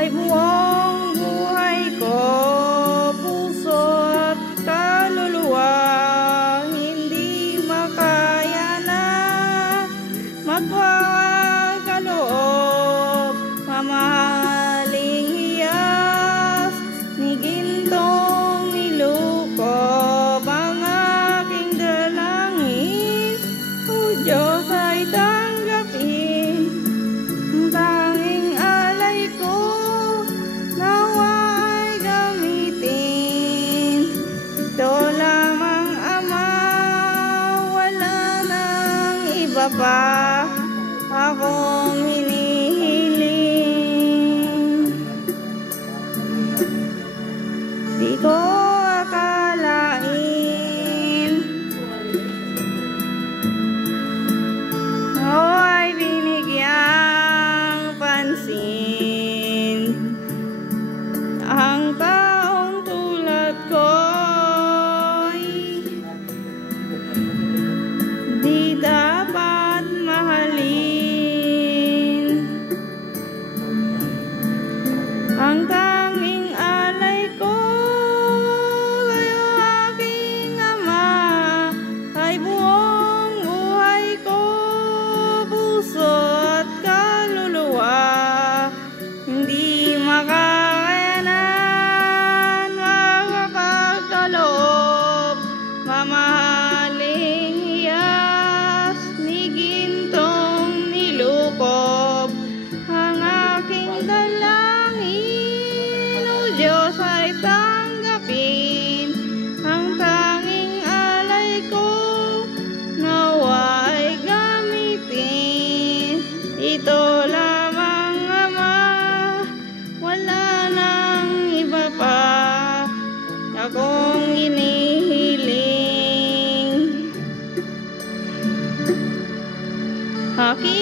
ay buong buhay ko, puso at kaluluwa, hindi makaya na magpakaloob, mamahaling hiyas ni gintong nilukob ang aking dalangin. O Diyos ay tanggapin ang tanging alay ko, nawa ay gamitin. Ito lamang Ama, wala nang iba pa akong hinihiling. Di ko akalain ako ay binigyang pansin. Ang taong tulad ko'y di dapat mahalin. Ang tanging alay ko kayo aking Ama, ay buong buhay ko, puso at kaluluwa, hindi makakayanan magpapagkaloob, mamahaling hiyas ni gintong nilukob ang aking dalangin. O Diyos ay tanggapin ang tanging alay ko, nawa ay gamitin. Ito lamang Ama, wala nang iba pa akong hinihiling. Aking